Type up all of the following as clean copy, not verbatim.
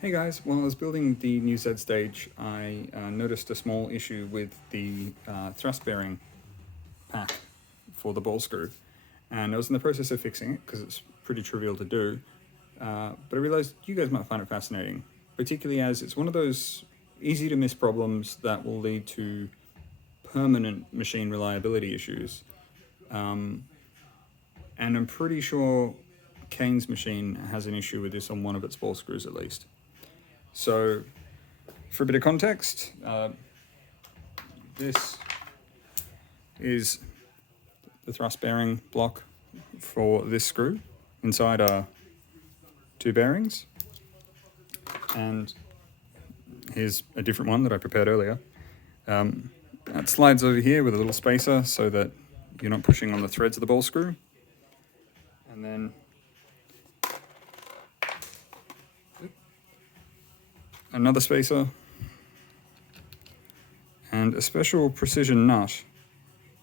Hey guys, while I was building the new Z stage, I noticed a small issue with the thrust bearing pack for the ball screw, and I was in the process of fixing it because it's pretty trivial to do, but I realized you guys might find it fascinating, particularly as it's one of those easy to miss problems that will lead to permanent machine reliability issues, and I'm pretty sure Kane's machine has an issue with this on one of its ball screws at least. So, for a bit of context, this is the thrust bearing block for this screw. Inside are two bearings, and here's a different one that I prepared earlier. That slides over here with a little spacer so that you're not pushing on the threads of the ball screw. And then another spacer, and a special precision nut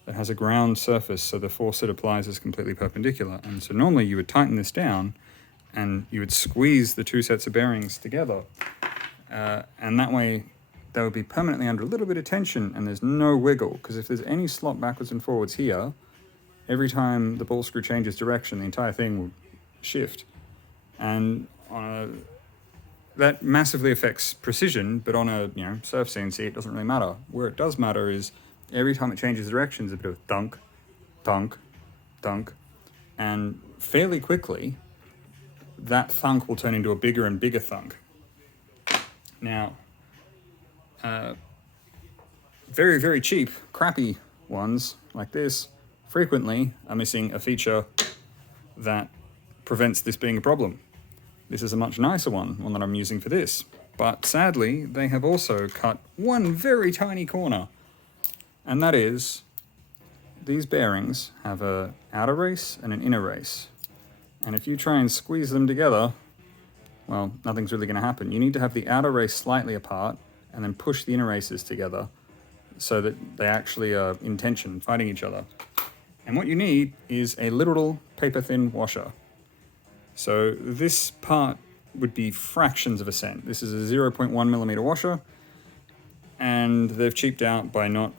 that has a ground surface so the force it applies is completely perpendicular. And so normally you would tighten this down and you would squeeze the two sets of bearings together, and that way they would be permanently under a little bit of tension and there's no wiggle, because if there's any slop backwards and forwards here, every time the ball screw changes direction the entire thing will shift. And that massively affects precision, but on a surf CNC it doesn't really matter. Where it does matter is every time it changes direction there's a bit of thunk, thunk, thunk, and fairly quickly that thunk will turn into a bigger and bigger thunk. Now, very, very cheap, crappy ones like this frequently are missing a feature that prevents this being a problem. This is a much nicer one that I'm using for this. But sadly, they have also cut one very tiny corner. And that is, these bearings have an outer race and an inner race. And if you try and squeeze them together, well, nothing's really going to happen. You need to have the outer race slightly apart and then push the inner races together so that they actually are in tension, fighting each other. And what you need is a literal paper-thin washer. So this part would be fractions of a cent. This is a 0.1 millimeter washer, and they've cheaped out by not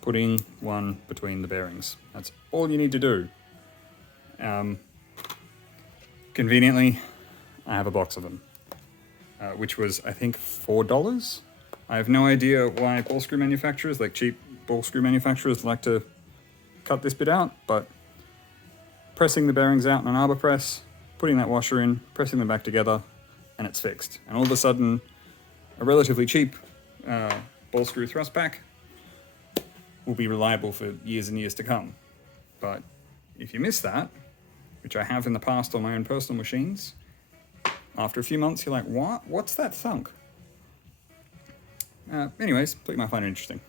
putting one between the bearings. That's all you need to do. Conveniently, I have a box of them, which was, I think, $4. I have no idea why ball screw manufacturers, like cheap ball screw manufacturers, like to cut this bit out, but pressing the bearings out in an arbor press, putting that washer in, pressing them back together, and it's fixed. And all of a sudden, a relatively cheap ball screw thrust pack will be reliable for years and years to come. But if you miss that, which I have in the past on my own personal machines, after a few months you're like, what? What's that thunk? Anyways, thought you might find it interesting.